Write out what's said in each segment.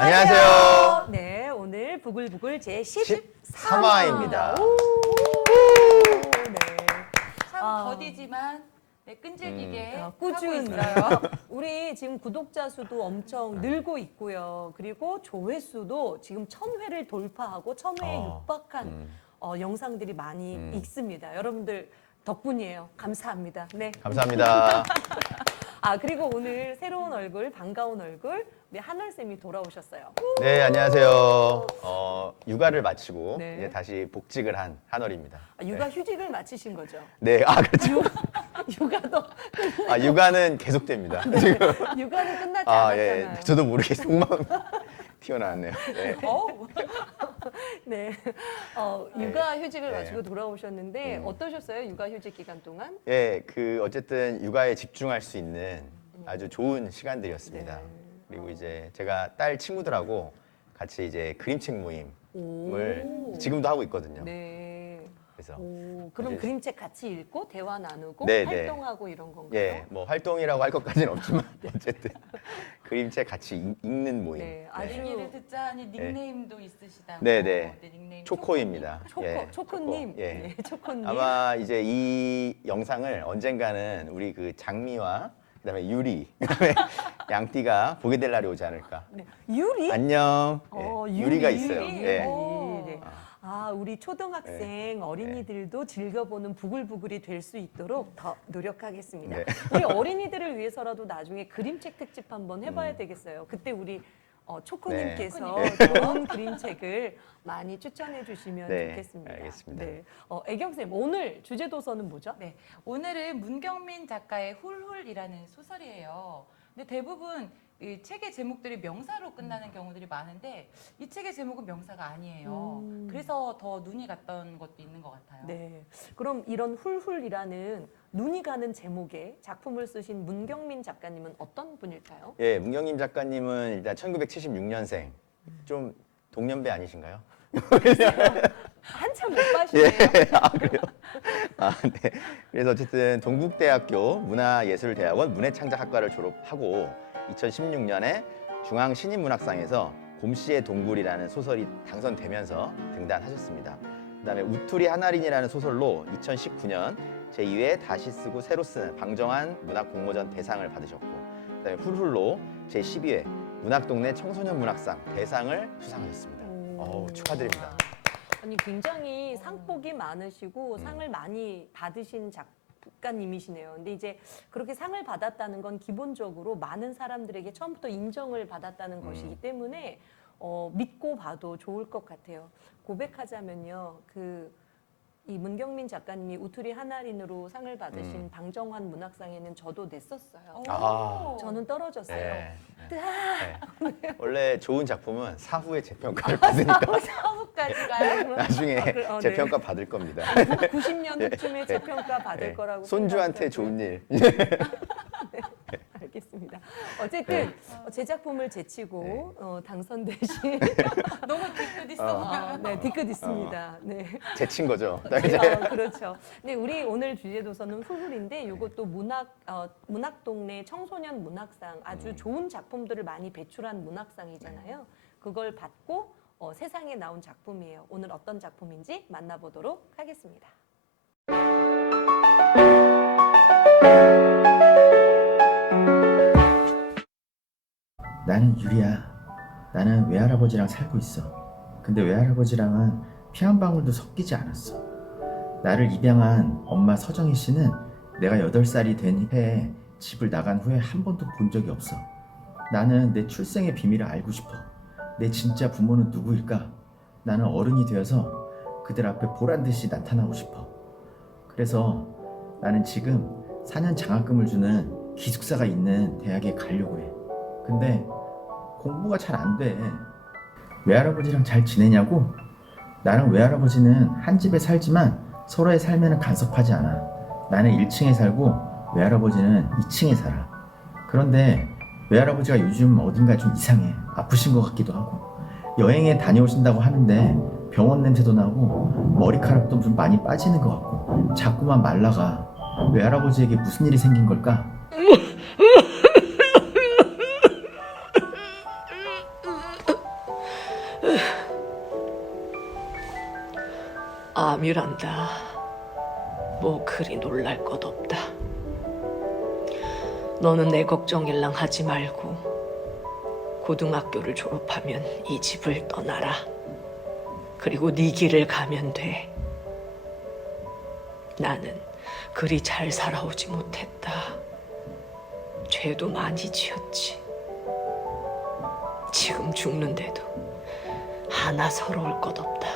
안녕하세요. 네, 오늘 부글부글 제 13화입니다. 네. 참 더디지만 끈질기게 꾸준히. 하고 있어요. 우리 지금 구독자 수도 엄청 늘고 있고요. 그리고 조회수도 지금 1000회를 돌파하고 1000회에 육박한 영상들이 많이 있습니다. 여러분들 덕분이에요. 감사합니다. 네. 감사합니다. 그리고 오늘 새로운 얼굴, 반가운 얼굴, 우리 한월쌤이 돌아오셨어요. 네, 안녕하세요. 육아를 마치고 네. 이제 다시 복직을 한 한월입니다. 육아 휴직을 마치신 거죠? 네, 그렇죠. 육아도 육아는 계속됩니다. 지금. 육아는 끝나지 예, 않았잖아요. 저도 모르게 속마음 튀어나왔네요. 네. 네. 육아 휴직을 네. 마치고 돌아오셨는데 어떠셨어요? 육아 휴직 기간 동안? 예, 어쨌든 육아에 집중할 수 있는 아주 좋은 시간들이었습니다. 네. 그리고 이제 제가 딸 친구들하고 같이 이제 그림책 모임을 오. 지금도 하고 있거든요. 네. 그래서 그럼 이제- 그림책 같이 읽고 대화 나누고 네, 네. 활동하고 이런 건가요? 예, 뭐 활동이라고 할 것까지는 없지만 어쨌든 그림책 같이 읽는 모임. 네, 아주 얘기를 듣자 하니 닉네임도 있으시다고. 네, 네. 닉네임 초코입니다. 초코님. 예. 네, 초코님. 아마 이제 이 영상을 언젠가는 우리 그 장미와 그다음에 유리, 그다음에 양띠가 보게 될 날이 오지 않을까. 네. 유리? 안녕. 예, 유리가 있어요. 유리. 예. 네. 우리 초등학생 어린이들도 즐겨보는 부글부글이 될 수 있도록 더 노력하겠습니다. 네. 우리 어린이들을 위해서라도 나중에 그림책 특집 한번 해봐야 되겠어요. 그때 우리 초코님께서 좋은 그림책을 많이 추천해 주시면 네, 좋겠습니다. 알겠습니다. 네. 애경쌤, 오늘 주제 도서는 뭐죠? 네, 오늘은 문경민 작가의 훌훌이라는 소설이에요. 근데 대부분 이 책의 제목들이 명사로 끝나는 경우들이 많은데 이 책의 제목은 명사가 아니에요. 그래서 더 눈이 갔던 것도 있는 것 같아요. 네. 그럼 이런 훌훌이라는 눈이 가는 제목의 작품을 쓰신 문경민 작가님은 어떤 분일까요? 예, 문경림 작가님은 일단 1976년생. 좀 동년배 아니신가요? 한참 못 봐시네요. 그래요? 네. 그래서 어쨌든 동국대학교 문화예술대학원 문해창작학과를 졸업하고 2016년에 중앙신인문학상에서 곰씨의 동굴이라는 소설이 당선되면서 등단하셨습니다. 그다음에 우투리 하나린이라는 소설로 2019년 제2회 다시 쓰고 새로 쓰는 방정환 문학공모전 대상을 받으셨고, 그다음에 훌훌로 제12회 문학동네 청소년 문학상 대상을 수상하셨습니다. 축하드립니다. 아니 굉장히 상복이 많으시고 상을 많이 받으신 작가님이시네요. 근데 이제 그렇게 상을 받았다는 건 기본적으로 많은 사람들에게 처음부터 인정을 받았다는 것이기 때문에 믿고 봐도 좋을 것 같아요. 고백하자면요, 이 문경민 작가님이 우투리 하나린으로 상을 받으신 방정환 문학상에는 저도 냈었어요. 저는 떨어졌어요. 네. 네. 원래 좋은 작품은 사후에 재평가를 받으니까 사후까지 가요? 나중에 네. 재평가 받을 겁니다. 90년대쯤에 재평가 받을 네. 거라고 손주한테 생각하고요. 좋은 일. 알겠습니다. 어쨌든 제 작품을 제치고 당선되신 너무 뒤끝 있어. 네, 뒤끝 있습니다. 네. 제친 거죠. 그렇죠. 네, 우리 오늘 주제 도서는 훌훌인데 이것도 문학동네 청소년 문학상 아주 좋은 작품들을 많이 배출한 문학상이잖아요. 그걸 받고 세상에 나온 작품이에요. 오늘 어떤 작품인지 만나보도록 하겠습니다. 나는 유리야. 나는 외할아버지랑 살고 있어. 근데 외할아버지랑은 피 한 방울도 섞이지 않았어. 나를 입양한 엄마 서정희 씨는 내가 8살이 된 해에 집을 나간 후에 한 번도 본 적이 없어. 나는 내 출생의 비밀을 알고 싶어. 내 진짜 부모는 누구일까? 나는 어른이 되어서 그들 앞에 보란듯이 나타나고 싶어. 그래서 나는 지금 4년 장학금을 주는 기숙사가 있는 대학에 가려고 해. 근데 공부가 잘 안 돼. 외할아버지랑 잘 지내냐고? 나랑 외할아버지는 한 집에 살지만 서로의 삶에는 간섭하지 않아. 나는 1층에 살고 외할아버지는 2층에 살아. 그런데 외할아버지가 요즘 어딘가 좀 이상해. 아프신 것 같기도 하고. 여행에 다녀오신다고 하는데 병원 냄새도 나고 머리카락도 좀 많이 빠지는 것 같고 자꾸만 말라가. 외할아버지에게 무슨 일이 생긴 걸까? 고3이란다. 뭐 그리 놀랄 것 없다. 너는 내 걱정일랑 하지 말고 고등학교를 졸업하면 이 집을 떠나라. 그리고 네 길을 가면 돼. 나는 그리 잘 살아오지 못했다. 죄도 많이 지었지. 지금 죽는데도 하나 서러울 것 없다.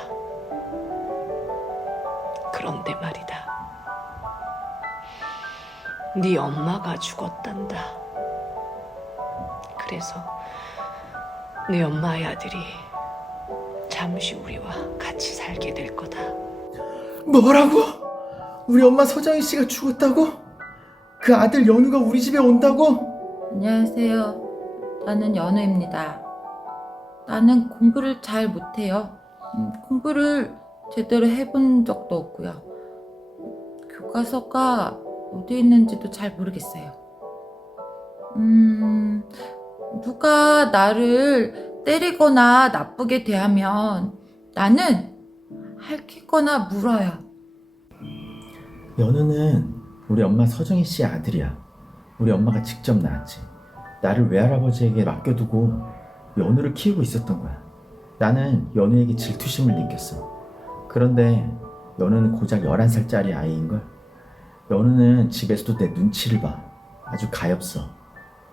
그런데 말이다. 네 엄마가 죽었단다. 그래서 네 엄마의 아들이 잠시 우리와 같이 살게 될 거다. 뭐라고? 우리 엄마 서정희 씨가 죽었다고? 그 아들 연우가 우리 집에 온다고? 안녕하세요. 나는 연우입니다. 나는 공부를 잘 못해요. 공부를 제대로 해본 적도 없고요. 교과서가 어디 있는지도 잘 모르겠어요. 누가 나를 때리거나 나쁘게 대하면 나는 핥히거나 물어요. 연우는 우리 엄마 서정희 씨의 아들이야. 우리 엄마가 직접 낳았지. 나를 외할아버지에게 맡겨두고 연우를 키우고 있었던 거야. 나는 연우에게 질투심을 느꼈어. 그런데 연우는 고작 11살짜리 아이인걸. 연우는 집에서도 내 눈치를 봐. 아주 가엾어.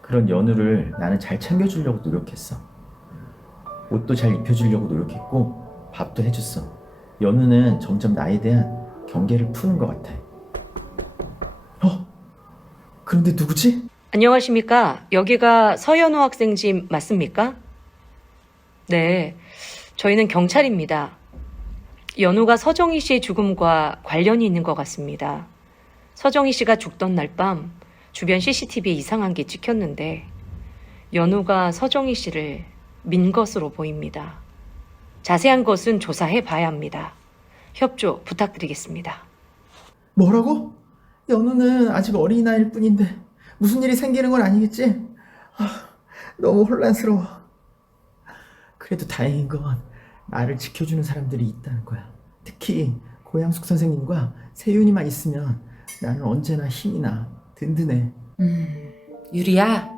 그런 연우를 나는 잘 챙겨주려고 노력했어. 옷도 잘 입혀주려고 노력했고 밥도 해줬어. 연우는 점점 나에 대한 경계를 푸는 것 같아. 그런데 누구지? 안녕하십니까? 여기가 서연우 학생 집 맞습니까? 네, 저희는 경찰입니다. 연우가 서정희 씨의 죽음과 관련이 있는 것 같습니다. 서정희 씨가 죽던 날 밤 주변 CCTV에 이상한 게 찍혔는데 연우가 서정희 씨를 민 것으로 보입니다. 자세한 것은 조사해 봐야 합니다. 협조 부탁드리겠습니다. 뭐라고? 연우는 아직 어린아이일 뿐인데 무슨 일이 생기는 건 아니겠지? 너무 혼란스러워. 그래도 다행인 건 나를 지켜주는 사람들이 있다는 거야. 특히 고양숙 선생님과 세윤이만 있으면 나는 언제나 힘이 나. 든든해. 유리야.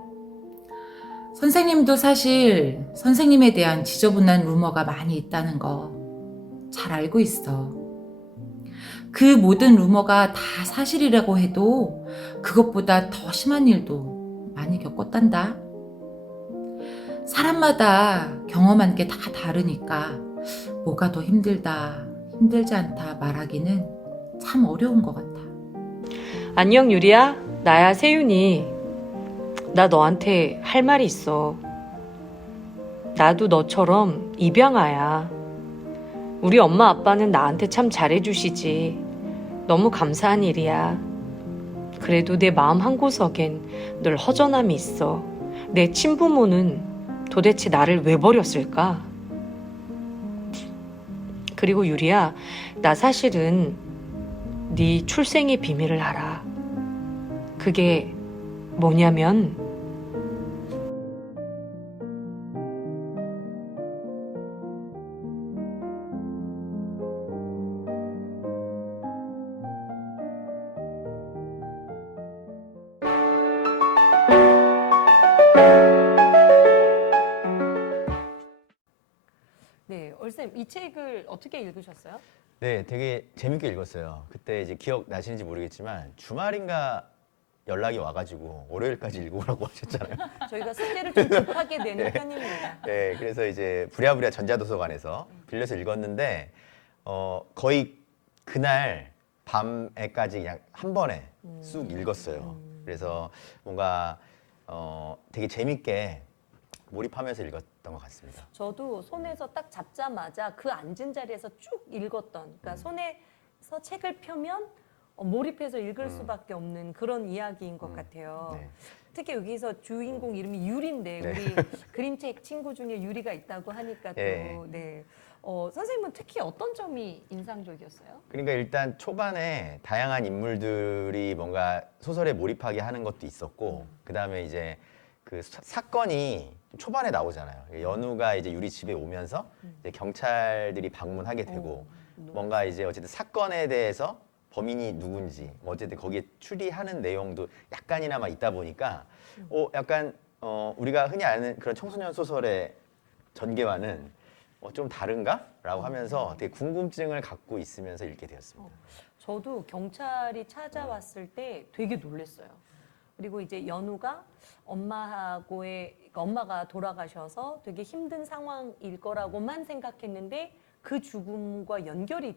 선생님도 사실 선생님에 대한 지저분한 루머가 많이 있다는 거 잘 알고 있어. 그 모든 루머가 다 사실이라고 해도 그것보다 더 심한 일도 많이 겪었단다. 사람마다 경험한 게 다 다르니까 뭐가 더 힘들다, 힘들지 않다 말하기는 참 어려운 것 같아. 안녕 유리야, 나야 세윤이. 나 너한테 할 말이 있어. 나도 너처럼 입양아야. 우리 엄마 아빠는 나한테 참 잘해주시지. 너무 감사한 일이야. 그래도 내 마음 한구석엔 늘 허전함이 있어. 내 친부모는 도대체 나를 왜 버렸을까? 그리고 유리야, 나 사실은 네 출생의 비밀을 알아. 그게 뭐냐면 네, 얼쌤 이 책을 어떻게 읽으셨어요? 네, 되게 재밌게 읽었어요. 그때 이제 기억 나시는지 모르겠지만 주말인가 연락이 와가지고 월요일까지 읽어보라고 하셨잖아요. 저희가 숙제를 좀 급하게 내는 편입니다. 네, 그래서 이제 부랴부랴 전자도서관에서 빌려서 읽었는데 거의 그날 밤에까지 그냥 한 번에 쑥 읽었어요. 그래서 뭔가 되게 재밌게 몰입하면서 읽었던 것 같습니다. 저도 손에서 딱 잡자마자 그 앉은 자리에서 쭉 읽었던, 그러니까 손에서 책을 펴면 몰입해서 읽을 수밖에 없는 그런 이야기인 것 같아요. 네. 특히 여기서 주인공 이름이 유리인데 네. 우리 그림책 친구 중에 유리가 있다고 하니까 또 네. 네. 선생님은 특히 어떤 점이 인상적이었어요? 그러니까 일단 초반에 다양한 인물들이 뭔가 소설에 몰입하게 하는 것도 있었고 그다음에 이제 그 사건이 초반에 나오잖아요. 연우가 이제 유리 집에 오면서 이제 경찰들이 방문하게 되고 뭔가 이제 어쨌든 사건에 대해서 범인이 누군지 어쨌든 거기에 추리하는 내용도 약간이나마 있다 보니까 약간 우리가 흔히 아는 그런 청소년 소설의 전개와는 좀 다른가라고 하면서 되게 궁금증을 갖고 있으면서 읽게 되었습니다. 저도 경찰이 찾아왔을 때 되게 놀랐어요. 그리고 이제 연우가 그러니까 엄마가 돌아가셔서 되게 힘든 상황일 거라고만 생각했는데 그 죽음과 연결이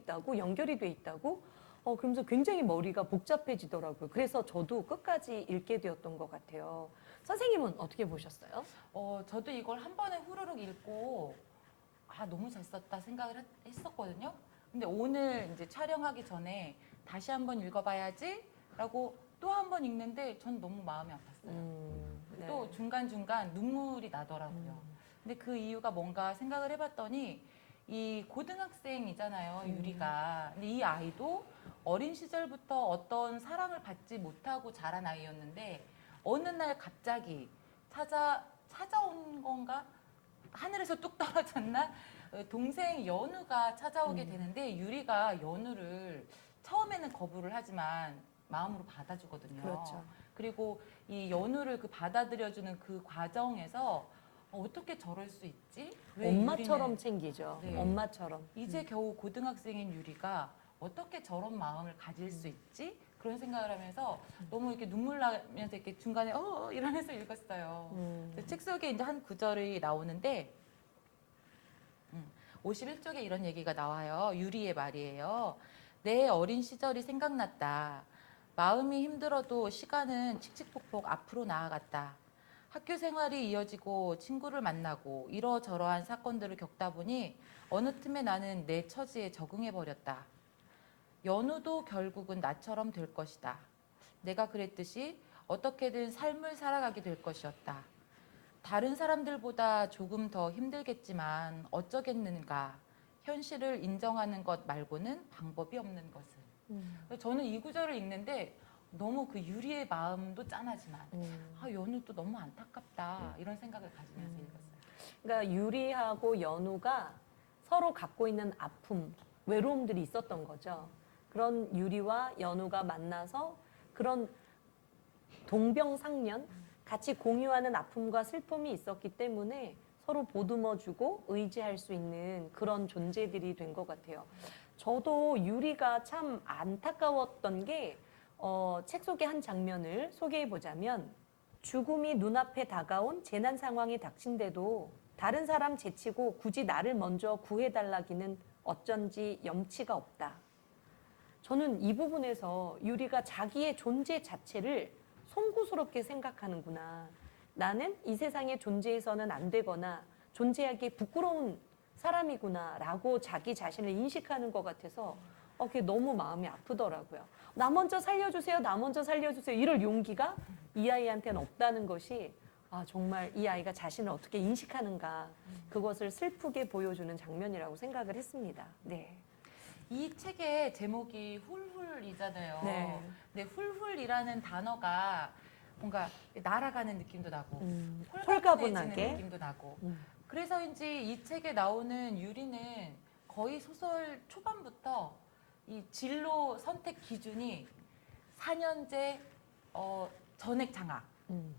돼 있다고? 그러면서 굉장히 머리가 복잡해지더라고요. 그래서 저도 끝까지 읽게 되었던 것 같아요. 선생님은 어떻게 보셨어요? 저도 이걸 한 번에 후루룩 읽고 너무 잘 썼다 생각을 했었거든요. 근데 오늘 이제 촬영하기 전에 다시 한번 읽어봐야지라고 또 한 번 읽는데 전 너무 마음이 아팠어요. 네. 또 중간중간 눈물이 나더라고요. 근데 그 이유가 뭔가 생각을 해봤더니 이 고등학생이잖아요, 유리가. 근데 이 아이도 어린 시절부터 어떤 사랑을 받지 못하고 자란 아이였는데 어느 날 갑자기 찾아온 건가? 하늘에서 뚝 떨어졌나? 동생 연우가 찾아오게 되는데 유리가 연우를 처음에는 거부를 하지만 마음으로 받아주거든요. 그렇죠. 그리고 이 연우를 받아들여주는 그 과정에서 어떻게 저럴 수 있지? 왜 엄마처럼 유리는 챙기죠. 네. 엄마처럼. 이제 겨우 고등학생인 유리가 어떻게 저런 마음을 가질 수 있지? 그런 생각을 하면서 너무 이렇게 눈물 나면서 이렇게 중간에 이러면서 읽었어요. 그래서 책 속에 이제 한 구절이 나오는데 51쪽에 이런 얘기가 나와요. 유리의 말이에요. 내 어린 시절이 생각났다. 마음이 힘들어도 시간은 칙칙폭폭 앞으로 나아갔다. 학교 생활이 이어지고 친구를 만나고 이러저러한 사건들을 겪다 보니 어느 틈에 나는 내 처지에 적응해버렸다. 연우도 결국은 나처럼 될 것이다. 내가 그랬듯이 어떻게든 삶을 살아가게 될 것이었다. 다른 사람들보다 조금 더 힘들겠지만 어쩌겠는가. 현실을 인정하는 것 말고는 방법이 없는 것을. 저는 이 구절을 읽는데 너무 그 유리의 마음도 짠하지만 연우도 너무 안타깝다 이런 생각을 가지면서 읽었어요. 그러니까 유리하고 연우가 서로 갖고 있는 아픔, 외로움들이 있었던 거죠. 그런 유리와 연우가 만나서 그런 동병상련, 같이 공유하는 아픔과 슬픔이 있었기 때문에 서로 보듬어주고 의지할 수 있는 그런 존재들이 된 것 같아요. 저도 유리가 참 안타까웠던 게 책 속의 한 장면을 소개해 보자면 죽음이 눈앞에 다가온 재난 상황이 닥친데도 다른 사람 제치고 굳이 나를 먼저 구해달라기는 어쩐지 염치가 없다. 저는 이 부분에서 유리가 자기의 존재 자체를 송구스럽게 생각하는구나. 나는 이 세상에 존재해서는 안 되거나 존재하기 부끄러운 사람이구나 라고 자기 자신을 인식하는 것 같아서 그게 너무 마음이 아프더라고요. 나 먼저 살려주세요. 나 먼저 살려주세요. 이럴 용기가 이 아이한테는 없다는 것이 정말 이 아이가 자신을 어떻게 인식하는가 그것을 슬프게 보여주는 장면이라고 생각을 했습니다. 네. 이 책의 제목이 훌훌이잖아요. 네. 근데 훌훌이라는 단어가 뭔가 날아가는 느낌도 나고 홀가분하게. 홀가분해지는 느낌도 나고 그래서인지 이 책에 나오는 유리는 거의 소설 초반부터 이 진로 선택 기준이 4년제 전액 장학,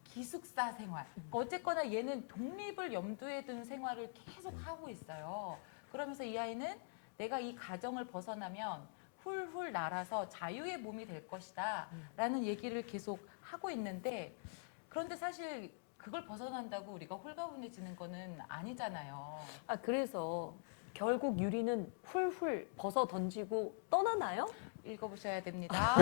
기숙사 생활. 어쨌거나 얘는 독립을 염두에 둔 생활을 계속 하고 있어요. 그러면서 이 아이는 내가 이 가정을 벗어나면 훌훌 날아서 자유의 몸이 될 것이다 라는 얘기를 계속 하고 있는데 그런데 사실 그걸 벗어난다고 우리가 홀가분해지는 거는 아니잖아요. 그래서 결국 유리는 훌훌 벗어 던지고 떠나나요? 읽어보셔야 됩니다.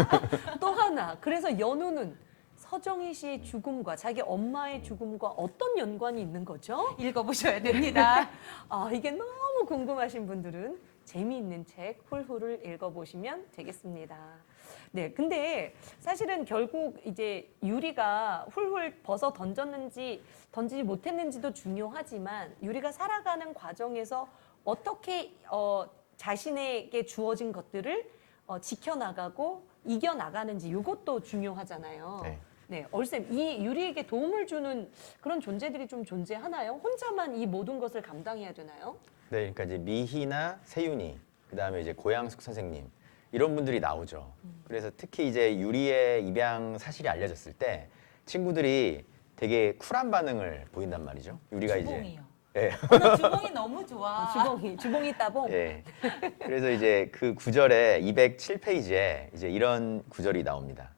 또 하나. 그래서 연우는 서정희 씨의 죽음과 자기 엄마의 죽음과 어떤 연관이 있는 거죠? 읽어보셔야 됩니다. 이게 너무 궁금하신 분들은 재미있는 책 훌훌을 읽어보시면 되겠습니다. 네, 근데 사실은 결국 이제 유리가 훌훌 벗어 던지지 못했는지도 중요하지만 유리가 살아가는 과정에서 어떻게 자신에게 주어진 것들을 지켜나가고 이겨나가는지 이것도 중요하잖아요. 네. 네, 얼쌤, 이 유리에게 도움을 주는 그런 존재들이 좀 존재하나요? 혼자만 이 모든 것을 감당해야 되나요? 네, 그러니까 이제 미희나 세윤이 그다음에 이제 고양숙 선생님 이런 분들이 나오죠. 그래서 특히 이제 유리의 입양 사실이 알려졌을 때 친구들이 되게 쿨한 반응을 보인단 말이죠. 유리가 이제 주봉이요. 예. 나 주봉이 너무 좋아. 주봉이 따봉. 예. 그래서 이제 그 구절에 207페이지에 이제 이런 구절이 나옵니다.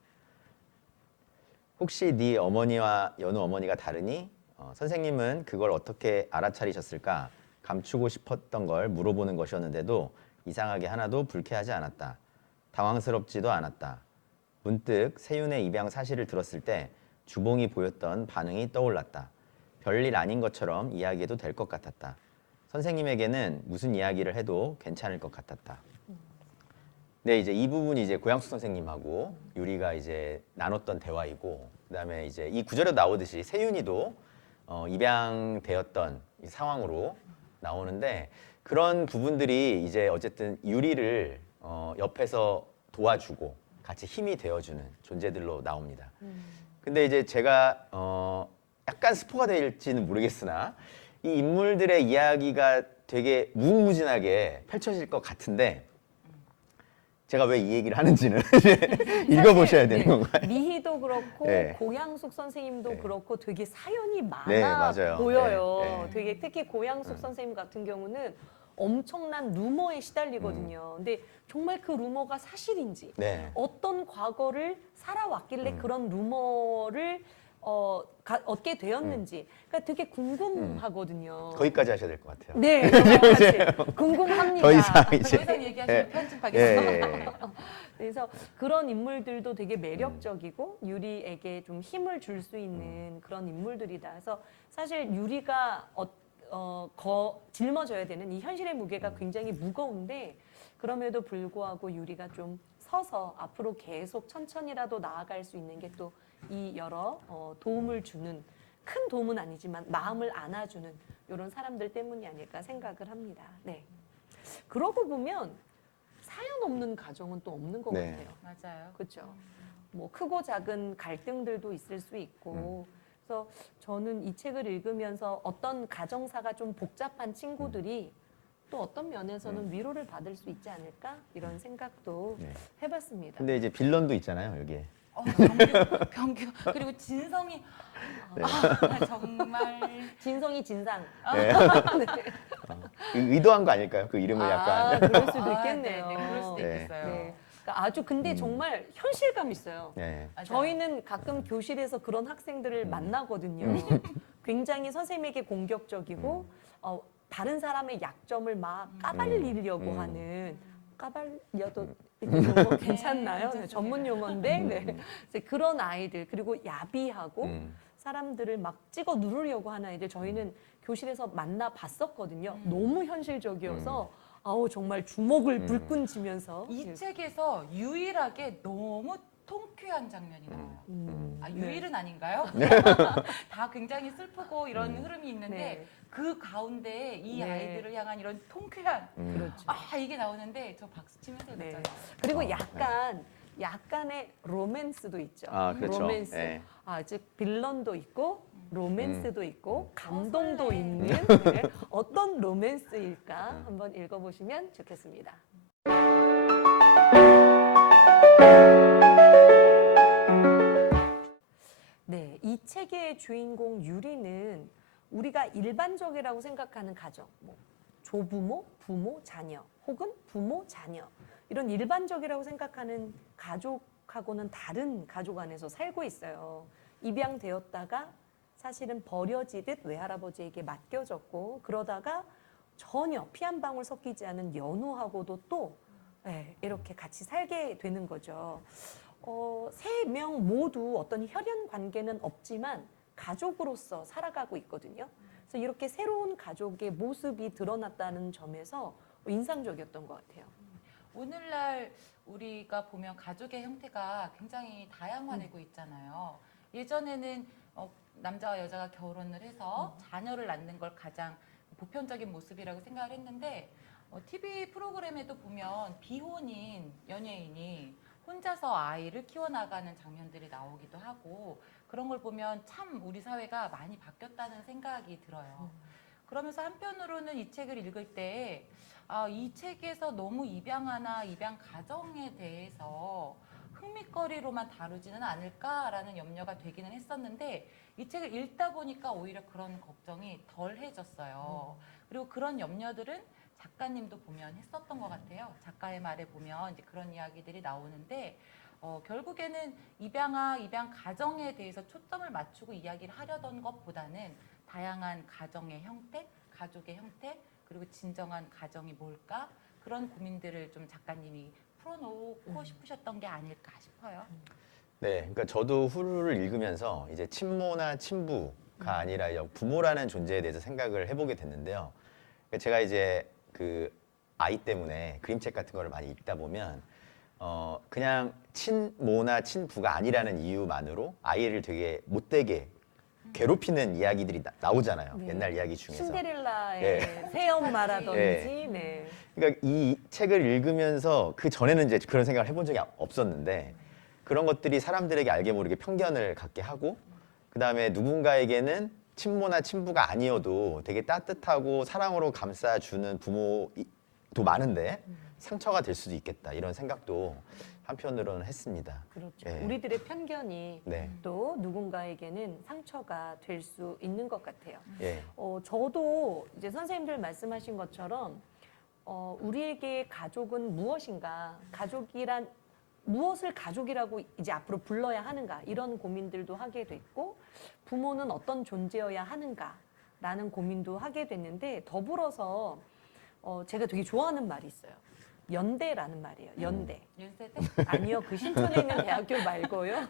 혹시 네 어머니와 연우 어머니가 다르니? 선생님은 그걸 어떻게 알아차리셨을까? 감추고 싶었던 걸 물어보는 것이었는데도 이상하게 하나도 불쾌하지 않았다. 당황스럽지도 않았다. 문득 세윤의 입양 사실을 들었을 때 주봉이 보였던 반응이 떠올랐다. 별일 아닌 것처럼 이야기해도 될 것 같았다. 선생님에게는 무슨 이야기를 해도 괜찮을 것 같았다. 네, 이제 이 부분이 이제 고양숙 선생님하고 유리가 이제 나눴던 대화이고, 그다음에 이제 이 구절에 나오듯이 세윤이도 입양되었던 이 상황으로 나오는데 그런 부분들이 이제 어쨌든 유리를 옆에서 도와주고 같이 힘이 되어주는 존재들로 나옵니다. 근데 이제 제가 약간 스포가 될지는 모르겠으나 이 인물들의 이야기가 되게 무궁무진하게 펼쳐질 것 같은데 제가 왜 이 얘기를 하는지는 읽어보셔야 되는 건가요? 미희도 그렇고 네. 고양숙 선생님도 네. 그렇고 되게 사연이 많아 네, 맞아요. 보여요. 네, 네. 되게 특히 고양숙 선생님 같은 경우는 엄청난 루머에 시달리거든요. 근데 정말 그 루머가 사실인지 네. 어떤 과거를 살아왔길래 그런 루머를 얻게 되었는지 그러니까 되게 궁금하거든요. 거기까지 하셔야 될 것 같아요. 네, 여기까지 궁금합니다. 더 이상 더 이제 이상 얘기하시면 예. 편집하겠습니다. 예. 그래서 그런 인물들도 되게 매력적이고 유리에게 좀 힘을 줄 수 있는 그런 인물들이다. 그래서 사실 유리가 짊어져야 되는 이 현실의 무게가 굉장히 무거운데 그럼에도 불구하고 유리가 좀 서서 앞으로 계속 천천히라도 나아갈 수 있는 게 또 이 여러 도움을 주는 큰 도움은 아니지만 마음을 안아주는 이런 사람들 때문이 아닐까 생각을 합니다. 네. 그러고 보면 사연 없는 가정은 또 없는 것 네. 같아요. 맞아요. 그렇죠. 뭐 크고 작은 갈등들도 있을 수 있고. 그래서 저는 이 책을 읽으면서 어떤 가정사가 좀 복잡한 친구들이 또 어떤 면에서는 위로를 받을 수 있지 않을까 이런 생각도 네. 해봤습니다. 근데 이제 빌런도 있잖아요, 여기에. 병규 그리고 진성이 네. 정말 진성이 진상. 네. 의도한 거 아닐까요? 그 이름을 약간. 그럴 수도 아, 있겠네요. 네, 그럴 수도 네. 있겠어요. 네. 그러니까 아주 근데 정말 현실감 있어요. 네. 맞아요. 저희는 가끔 교실에서 그런 학생들을 만나거든요. 굉장히 선생님에게 공격적이고 다른 사람의 약점을 막 까발리려고 하는 까발려도 용어 괜찮나요? 네, 전문 용어인데 네. 그래서 그런 아이들 그리고 야비하고 사람들을 막 찍어 누르려고 하는 아이들 저희는 교실에서 만나 봤었거든요. 너무 현실적이어서 아우 정말 주먹을 불끈 쥐면서 이 책에서 유일하게 너무 통쾌한 장면이 나와요. 아, 유일은 아닌가요? 다 굉장히 슬프고 이런 흐름이 있는데 네. 그 가운데 이 네. 아이들을 향한 이런 통쾌한 그렇죠. 아 이게 나오는데 저 박수 치면서 네. 읽었잖아요. 그리고 약간의 로맨스도 있죠. 아, 그렇죠. 로맨스. 네. 즉 빌런도 있고 로맨스도 있고 감동도 설레. 있는 네. 어떤 로맨스일까 한번 읽어보시면 좋겠습니다. 네, 이 책의 주인공 유리는 우리가 일반적이라고 생각하는 가정, 뭐 조부모, 부모, 자녀, 혹은 부모, 자녀 이런 일반적이라고 생각하는 가족하고는 다른 가족 안에서 살고 있어요. 입양되었다가 사실은 버려지듯 외할아버지에게 맡겨졌고 그러다가 전혀 피 한 방울 섞이지 않은 연우하고도 또 이렇게 같이 살게 되는 거죠. 세 명 모두 어떤 혈연 관계는 없지만 가족으로서 살아가고 있거든요. 그래서 이렇게 새로운 가족의 모습이 드러났다는 점에서 인상적이었던 것 같아요. 오늘날 우리가 보면 가족의 형태가 굉장히 다양화되고 있잖아요. 예전에는 남자와 여자가 결혼을 해서 자녀를 낳는 걸 가장 보편적인 모습이라고 생각을 했는데 TV 프로그램에도 보면 비혼인 연예인이 혼자서 아이를 키워나가는 장면들이 나오기도 하고 그런 걸 보면 참 우리 사회가 많이 바뀌었다는 생각이 들어요. 그러면서 한편으로는 이 책을 읽을 때 이 책에서 너무 입양아나 입양 가정에 대해서 흥미거리로만 다루지는 않을까라는 염려가 되기는 했었는데 이 책을 읽다 보니까 오히려 그런 걱정이 덜해졌어요. 그리고 그런 염려들은 작가님도 보면 했었던 것 같아요. 작가의 말에 보면 이제 그런 이야기들이 나오는데 결국에는 입양아, 입양 가정에 대해서 초점을 맞추고 이야기를 하려던 것보다는 다양한 가정의 형태, 가족의 형태, 그리고 진정한 가정이 뭘까? 그런 고민들을 좀 작가님이 풀어놓고 싶으셨던 게 아닐까 싶어요. 네, 그러니까 저도 후루를 읽으면서 이제 친모나 친부가 아니라 부모라는 존재에 대해서 생각을 해보게 됐는데요. 그러니까 제가 이제 그 아이 때문에 그림책 같은 거를 많이 읽다 보면 그냥 친모나 친부가 아니라는 이유만으로 아이를 되게 못되게 괴롭히는 이야기들이 나오잖아요. 네. 옛날 이야기 중에서. 신데렐라의 네. 새엄마라든지 네. 네. 그러니까 이 책을 읽으면서 그 전에는 이제 그런 생각을 해본 적이 없었는데 그런 것들이 사람들에게 알게 모르게 편견을 갖게 하고 그 다음에 누군가에게는 친모나 친부가 아니어도 되게 따뜻하고 사랑으로 감싸주는 부모도 많은데 상처가 될 수도 있겠다 이런 생각도 한편으로는 했습니다. 그렇죠. 네. 우리들의 편견이 네. 또 누군가에게는 상처가 될 수 있는 것 같아요. 예. 저도 이제 선생님들 말씀하신 것처럼 우리에게 가족은 무엇인가, 가족이란 무엇을 가족이라고 이제 앞으로 불러야 하는가 이런 고민들도 하게 됐고 부모는 어떤 존재여야 하는가라는 고민도 하게 됐는데 더불어서 제가 되게 좋아하는 말이 있어요. 연대라는 말이에요. 연대. 윤세대? 아니요, 그 신촌에 있는 대학교 말고요.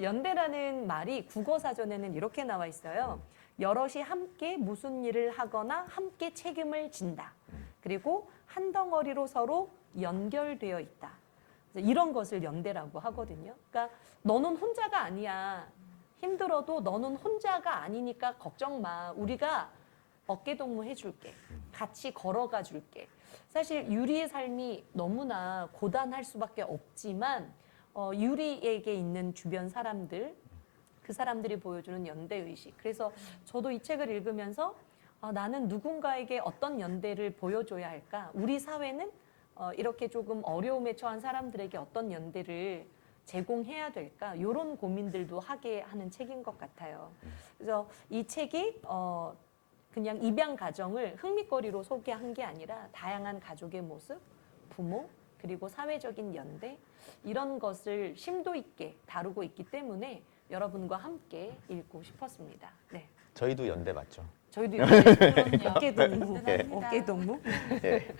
연대라는 말이 국어 사전에는 이렇게 나와 있어요. 여럿이 함께 무슨 일을 하거나 함께 책임을 진다. 그리고 한 덩어리로 서로 연결되어 있다. 그래서 이런 것을 연대라고 하거든요. 그러니까 너는 혼자가 아니야. 힘들어도 너는 혼자가 아니니까 걱정 마. 우리가 어깨동무 해줄게. 같이 걸어가 줄게. 사실 유리의 삶이 너무나 고단할 수밖에 없지만 유리에게 있는 주변 사람들, 그 사람들이 보여주는 연대의식. 그래서 저도 이 책을 읽으면서 나는 누군가에게 어떤 연대를 보여줘야 할까? 우리 사회는 이렇게 조금 어려움에 처한 사람들에게 어떤 연대를 제공해야 될까? 이런 고민들도 하게 하는 책인 것 같아요. 그래서 이 책이 그냥 입양 가정을 흥미거리로 소개한 게 아니라 다양한 가족의 모습, 부모, 그리고 사회적인 연대 이런 것을 심도 있게 다루고 있기 때문에 여러분과 함께 읽고 싶었습니다. 네, 저희도 연대 맞죠? 저희도 그럼요. 어깨동무, 대단합니다. 어깨동무. 예.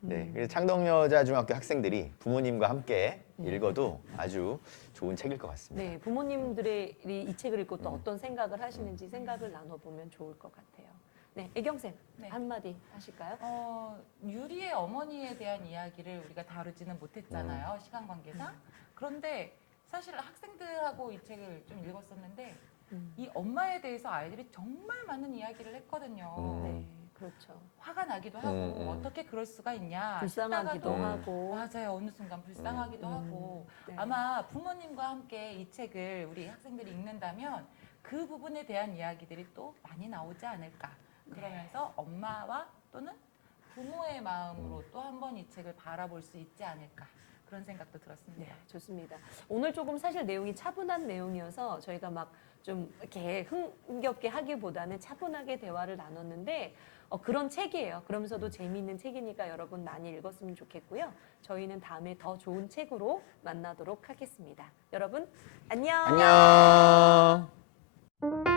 네, 그래서 창동여자중학교 학생들이 부모님과 함께 읽어도 아주 좋은 책일 것 같습니다. 네, 부모님들이 이 책을 읽고 또 어떤 생각을 하시는지 생각을 나눠보면 좋을 것 같아요. 네, 애경쌤 네. 한마디 하실까요? 유리의 어머니에 대한 이야기를 우리가 다루지는 못했잖아요. 시간 관계상. 그런데 사실 학생들하고 이 책을 좀 읽었었는데 이 엄마에 대해서 아이들이 정말 많은 이야기를 했거든요. 네, 그렇죠. 화가 나기도 하고 어떻게 그럴 수가 있냐. 불쌍하기도 싶다가도 하고. 맞아요. 어느 순간 불쌍하기도 하고 네. 아마 부모님과 함께 이 책을 우리 학생들이 읽는다면 그 부분에 대한 이야기들이 또 많이 나오지 않을까. 그러면서 엄마와 또는 부모의 마음으로 또 한 번 이 책을 바라볼 수 있지 않을까. 그런 생각도 들었습니다. 네, 좋습니다. 오늘 조금 사실 내용이 차분한 내용이어서 저희가 막 좀 이렇게 흥겹게 하기보다는 차분하게 대화를 나눴는데 그런 책이에요. 그러면서도 재미있는 책이니까 여러분 많이 읽었으면 좋겠고요. 저희는 다음에 더 좋은 책으로 만나도록 하겠습니다. 여러분 안녕. 안녕.